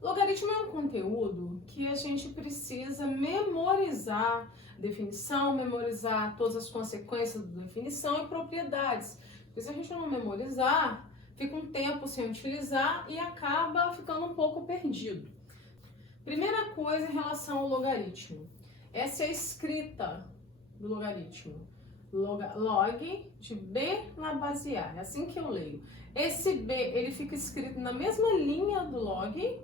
Logaritmo é um conteúdo que a gente precisa memorizar definição, memorizar todas as consequências da definição e propriedades. Porque se a gente não memorizar, fica um tempo sem utilizar e acaba ficando um pouco perdido. Primeira coisa em relação ao logaritmo. Essa é a escrita do logaritmo. Log de B na base A. É assim que eu leio. Esse B, ele fica escrito na mesma linha do log,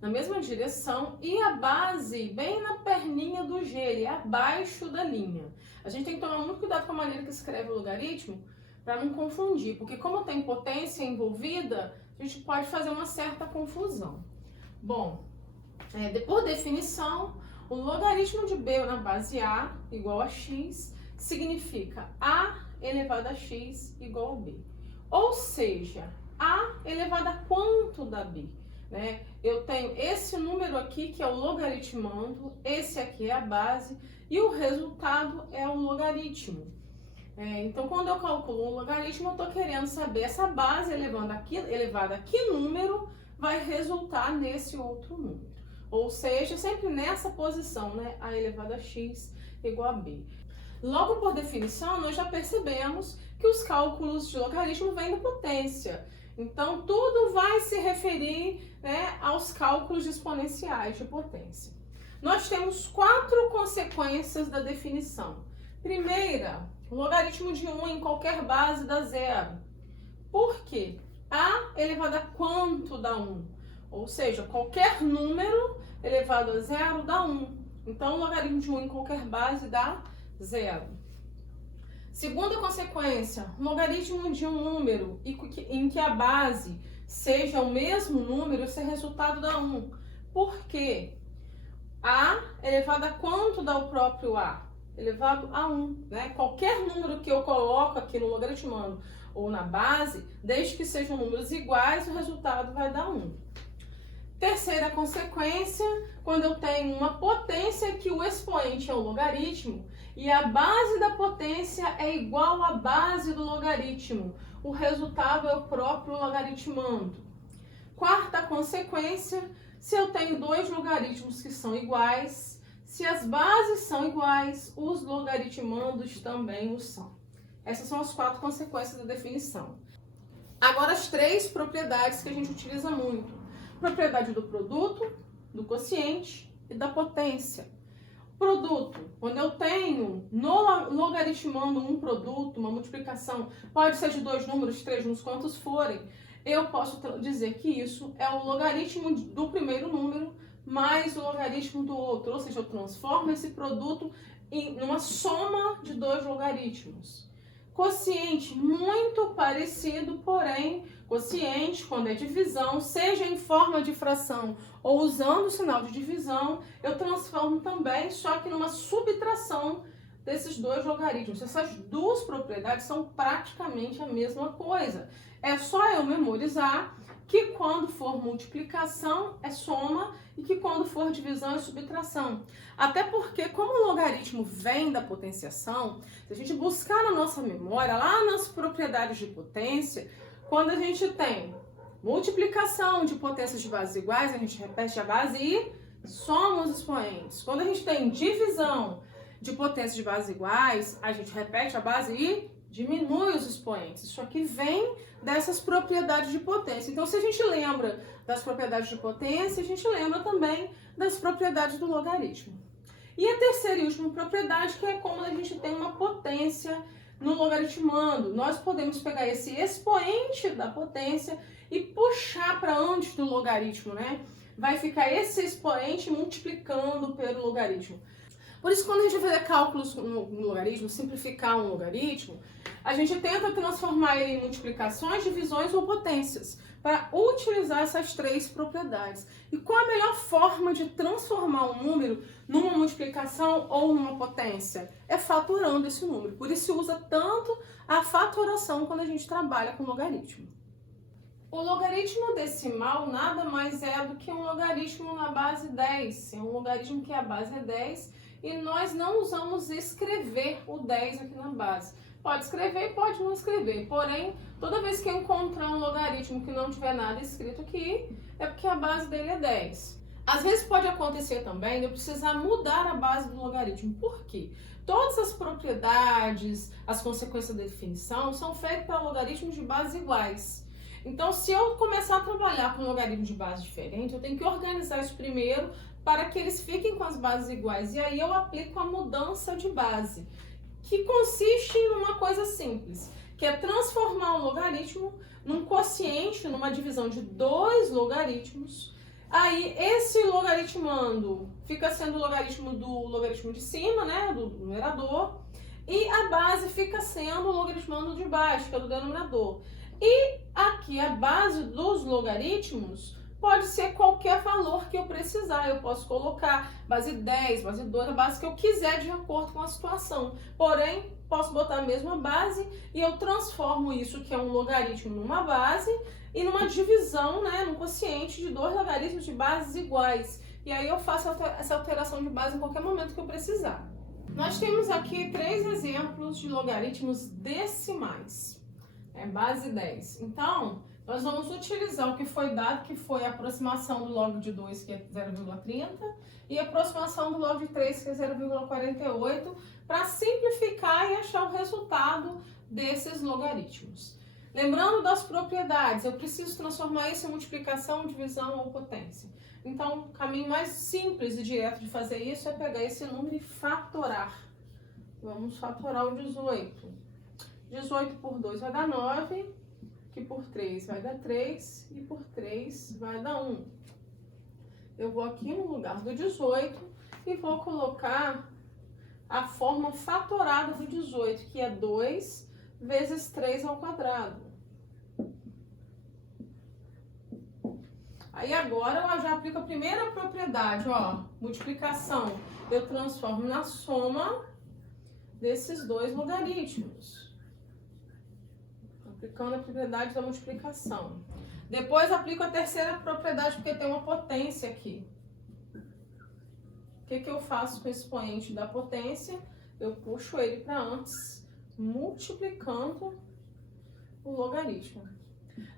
na mesma direção, e a base bem na perninha do G, ele é abaixo da linha. A gente tem que tomar muito cuidado com a maneira que escreve o logaritmo para não confundir, porque como tem potência envolvida, a gente pode fazer uma certa confusão. Bom, por definição, o logaritmo de B na base A igual a x, significa A elevado a x igual a B. Ou seja, A elevado a quanto da B? Né? Eu tenho esse número aqui que é o logaritmando, esse aqui é a base e o resultado é o logaritmo. Então, quando eu calculo um logaritmo, eu estou querendo saber essa base elevada a que número vai resultar nesse outro número. Ou seja, sempre nessa posição, né? A elevado a x igual a b. Logo por definição, nós já percebemos que os cálculos de logaritmo vêm da potência. Então, tudo vai se referir, né, aos cálculos exponenciais de potência. Nós temos 4 consequências da definição. Primeira, o logaritmo de 1 em qualquer base dá zero. Por quê? A elevado a quanto dá 1? Ou seja, qualquer número elevado a zero dá 1. Então, o logaritmo de 1 em qualquer base dá zero. Segunda consequência, um logaritmo de um número em que a base seja o mesmo número, esse resultado dá 1. Por quê? A elevado a quanto dá o próprio A? Elevado a 1. Né? Qualquer número que eu coloco aqui no logaritmando ou na base, desde que sejam números iguais, o resultado vai dar 1. Terceira consequência, quando eu tenho uma potência que o expoente é o logaritmo e a base da potência é igual à base do logaritmo, o resultado é o próprio logaritmando. Quarta consequência, se eu tenho 2 logaritmos que são iguais, se as bases são iguais, os logaritmandos também o são. Essas são as 4 consequências da definição. Agora as 3 propriedades que a gente utiliza muito. Propriedade do produto, do quociente e da potência. Produto, quando eu tenho logaritmando um produto, uma multiplicação, pode ser de 2 números, 3 números, quantos forem, eu posso dizer que isso é o logaritmo do primeiro número mais o logaritmo do outro, ou seja, eu transformo esse produto em uma soma de 2 logaritmos. Quociente, muito parecido, porém, quociente, quando é divisão, seja em forma de fração ou usando o sinal de divisão, eu transformo também, só que numa subtração desses 2 logaritmos. Essas 2 propriedades são praticamente a mesma coisa. É só eu memorizar que quando for multiplicação é soma e que quando for divisão é subtração. Até porque, como o logaritmo vem da potenciação, se a gente buscar na nossa memória, lá nas propriedades de potência, quando a gente tem multiplicação de potências de bases iguais, a gente repete a base e soma os expoentes. Quando a gente tem divisão de potências de bases iguais, a gente repete a base e diminui os expoentes. Isso aqui vem dessas propriedades de potência. Então, se a gente lembra das propriedades de potência, a gente lembra também das propriedades do logaritmo. E a terceira e última propriedade, que é como a gente tem uma potência no logaritmando. Nós podemos pegar esse expoente da potência e puxar para antes do logaritmo, né? Vai ficar esse expoente multiplicando pelo logaritmo. Por isso, quando a gente vai fazer cálculos no logaritmo, simplificar um logaritmo, a gente tenta transformar ele em multiplicações, divisões ou potências, para utilizar essas 3 propriedades. E qual a melhor forma de transformar um número numa multiplicação ou numa potência? É fatorando esse número. Por isso se usa tanto a fatoração quando a gente trabalha com logaritmo. O logaritmo decimal nada mais é do que um logaritmo na base 10. É um logaritmo que a base é 10 e nós não usamos escrever o 10 aqui na base. Pode escrever e pode não escrever, porém, toda vez que eu encontrar um logaritmo que não tiver nada escrito aqui, É porque a base dele é 10. Às vezes pode acontecer também de eu precisar mudar a base do logaritmo. Por quê? Todas as propriedades, as consequências da definição são feitas para logaritmos de bases iguais. Então, se eu começar a trabalhar com logaritmos de base diferente, eu tenho que organizar isso primeiro para que eles fiquem com as bases iguais. E aí eu aplico a mudança de base, que consiste em uma coisa simples, que é transformar um logaritmo num quociente, numa divisão de dois logaritmos. Aí, esse logaritmando fica sendo o logaritmo do logaritmo de cima, né, do numerador, e a base fica sendo o logaritmando de baixo, que é do denominador. E aqui a base dos logaritmos pode ser qualquer valor que eu precisar. Eu posso colocar base 10, base 2, a base que eu quiser de acordo com a situação. Porém, posso botar a mesma base e eu transformo isso, que é um logaritmo, numa base e numa divisão, né, num quociente de dois logaritmos de bases iguais. E aí eu faço essa alteração de base em qualquer momento que eu precisar. Nós temos aqui 3 exemplos de logaritmos decimais. Base 10. Então, nós vamos utilizar o que foi dado, que foi a aproximação do log de 2, que é 0,30, e a aproximação do log de 3, que é 0,48, para simplificar e achar o resultado desses logaritmos. Lembrando das propriedades, eu preciso transformar isso em multiplicação, divisão ou potência. Então, o caminho mais simples e direto de fazer isso é pegar esse número e fatorar. Vamos fatorar o 18. 18 por 2 vai dar 9, que por 3 vai dar 3 e por 3 vai dar 1. Eu vou aqui no lugar do 18 e vou colocar a forma fatorada do 18, que é 2 vezes 3 ao quadrado. Aí agora eu já aplico a primeira propriedade, ó, multiplicação. Eu transformo na soma desses dois logaritmos, aplicando a propriedade da multiplicação. Depois aplico a terceira propriedade, porque tem uma potência aqui. O que eu faço com o expoente da potência? Eu puxo ele para antes, multiplicando o logaritmo.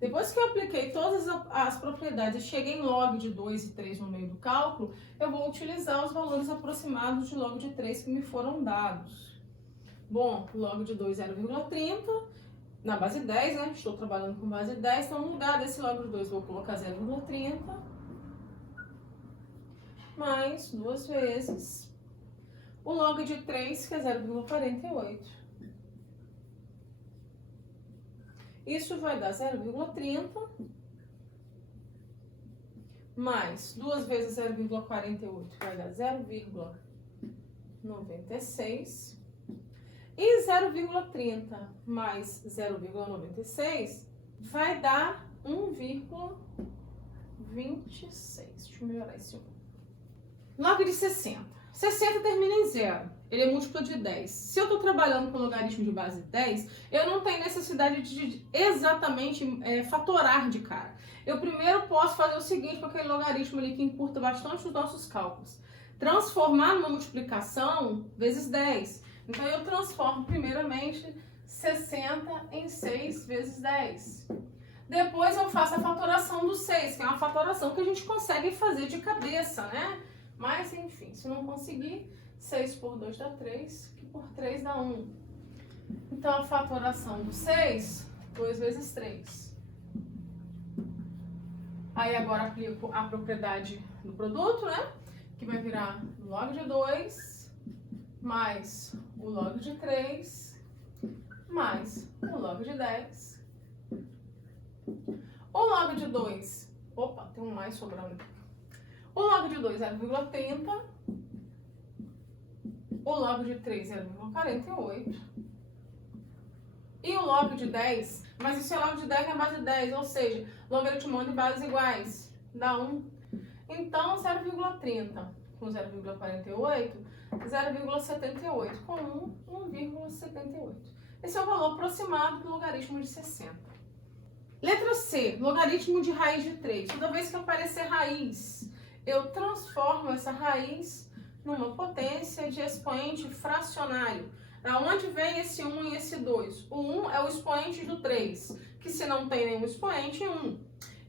Depois que eu apliquei todas as propriedades e cheguei em log de 2 e 3 no meio do cálculo, eu vou utilizar os valores aproximados de log de 3 que me foram dados. Bom, log de 2 é 0,30. Na base 10, né? Estou trabalhando com base 10, então no lugar desse log de 2 vou colocar 0,30 mais 2 vezes o log de 3, que é 0,48. Isso vai dar 0,30 mais 2 vezes 0,48 vai dar 0,96. E 0,30 mais 0,96 vai dar 1,26. Deixa eu melhorar esse 1. Log de 60. 60 termina em 0. Ele é múltiplo de 10. Se eu estou trabalhando com logaritmo de base 10, eu não tenho necessidade de exatamente fatorar de cara. Eu primeiro posso fazer o seguinte com aquele logaritmo ali que encurta bastante os nossos cálculos. Transformar numa multiplicação vezes 10. Então, eu transformo primeiramente 60 em 6 vezes 10. Depois eu faço a fatoração do 6, que é uma fatoração que a gente consegue fazer de cabeça, né? Mas, enfim, se não conseguir, 6 por 2 dá 3, que por 3 dá 1. Então, a fatoração do 6, 2 vezes 3. Aí, agora aplico a propriedade do produto, né? Que vai virar log de 2 mais o log de 3 mais o log de 10. O log de 2, opa, tem um mais sobrando aqui. O log de 2 é 0,30. O log de 3 é 0,48. E o log de 10, mas isso é log de 10 na base 10, ou seja, logaritmo de bases iguais, dá 1. Então, 0,30 com 0,48, 0,78 com 1,78. Esse é o valor aproximado do logaritmo de 60. Letra C, logaritmo de raiz de 3. Toda vez que aparecer raiz, eu transformo essa raiz numa potência de expoente fracionário. Da onde vem esse 1 e esse 2? O 1 é o expoente do 3, que se não tem nenhum expoente, 1.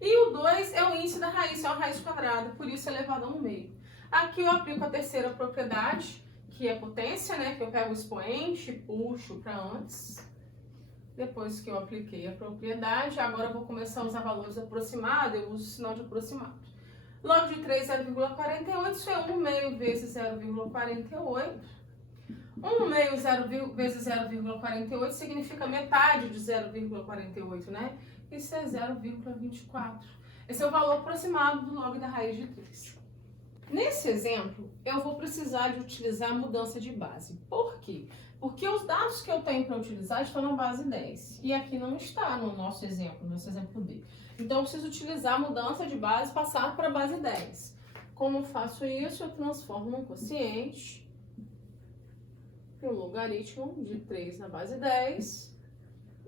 E o 2 é o índice da raiz, é a raiz quadrada, por isso elevado ao meio. Aqui eu aplico a terceira propriedade, que é potência, né? Que eu pego o expoente, puxo para antes. Depois que eu apliquei a propriedade, agora eu vou começar a usar valores aproximados, eu uso o sinal de aproximado. Log de 3, 0,48, isso é 1 meio vezes 0,48. 1 meio vezes 0,48 significa metade de 0,48, né? Isso é 0,24. Esse é o valor aproximado do log da raiz de 3. Nesse exemplo, eu vou precisar de utilizar a mudança de base. Por quê? Porque os dados que eu tenho para utilizar estão na base 10. E aqui não está no nosso exemplo B. Então, eu preciso utilizar a mudança de base e passar para a base 10. Como eu faço isso? Eu transformo num quociente para o logaritmo de 3 na base 10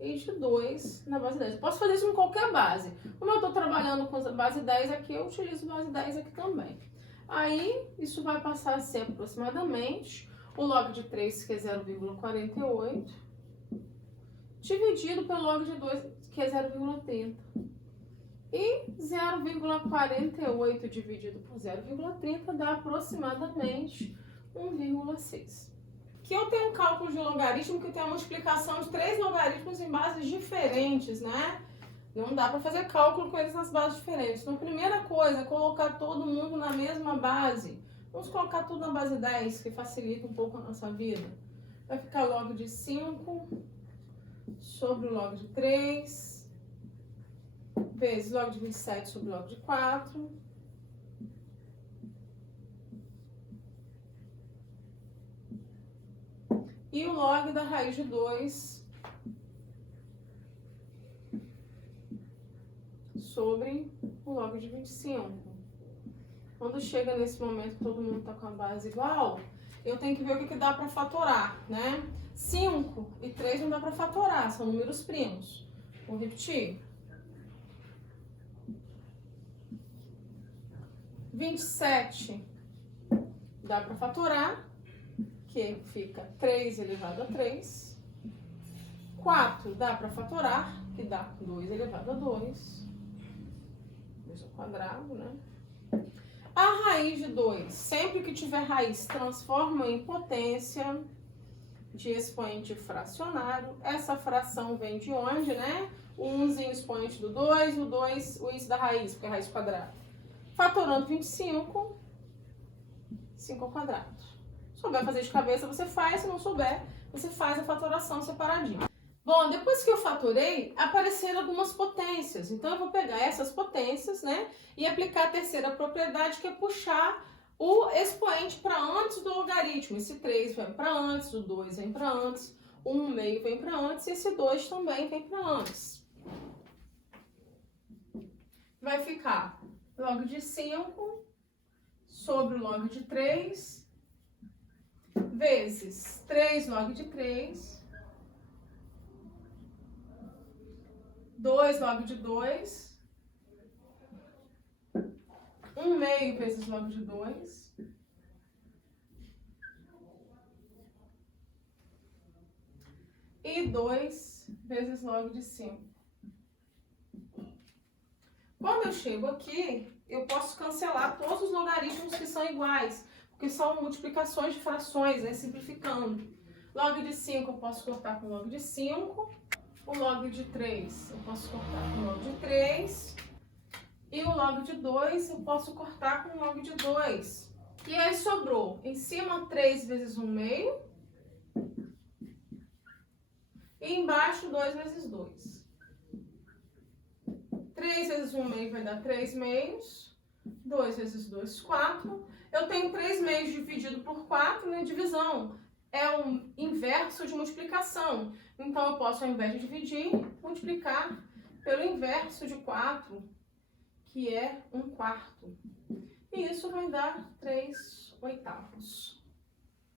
e de 2 na base 10. Eu posso fazer isso em qualquer base. Como eu estou trabalhando com a base 10 aqui, eu utilizo base 10 aqui também. Aí, isso vai passar a ser aproximadamente o log de 3, que é 0,48, dividido pelo log de 2, que é 0,30. E 0,48 dividido por 0,30 dá aproximadamente 1,6. Aqui eu tenho um cálculo de logaritmo que tem a multiplicação de 3 logaritmos em bases diferentes, né? Não dá para fazer cálculo com eles nas bases diferentes. Então, a primeira coisa é colocar todo mundo na mesma base. Vamos colocar tudo na base 10, que facilita um pouco a nossa vida. Vai ficar log de 5 sobre o log de 3, vezes log de 27 sobre log de 4. E o log da raiz de 2 sobre o log de 25. Quando chega nesse momento que todo mundo está com a base igual, eu tenho que ver o que dá para fatorar, né? 5 e 3 não dá para fatorar, são números primos. Vou repetir. 27 dá para fatorar, que fica 3 elevado a 3. 4 dá para fatorar, que dá 2 elevado a 2. 2 ao quadrado, né? A raiz de 2, sempre que tiver raiz, transforma em potência de expoente fracionário. Essa fração vem de onde, né? O 1zinho expoente do 2, o 2 o índice da raiz, porque é raiz quadrada. Fatorando 25, 5 ao quadrado. Se souber fazer de cabeça, você faz. Se não souber, você faz a fatoração separadinha. Bom, depois que eu fatorei, apareceram algumas potências. Então, eu vou pegar essas potências, né? E aplicar a terceira propriedade, que é puxar o expoente para antes do logaritmo. Esse 3 vem para antes, o 2 vem para antes, o 1 meio vem para antes, e esse 2 também vem para antes. Vai ficar log de 5 sobre o log de 3, vezes 3 log de 3, 2 log de 2, 1 meio vezes log de 2, e 2 vezes log de 5. Quando eu chego aqui, eu posso cancelar todos os logaritmos que são iguais, porque são multiplicações de frações, né, simplificando. Log de 5 eu posso cortar com log de 5, o log de 3 eu posso cortar com log de 3, e o log de 2 eu posso cortar com log de 2. E aí sobrou em cima 3 vezes 1 meio, e embaixo 2 vezes 2. 3 vezes 1 meio vai dar 3 meios, 2 vezes 2, 4. Eu tenho 3 meios dividido por 4, né? Divisão é um inverso de multiplicação. Então, eu posso, ao invés de dividir, multiplicar pelo inverso de 4, que é 1/4. E isso vai dar 3/8.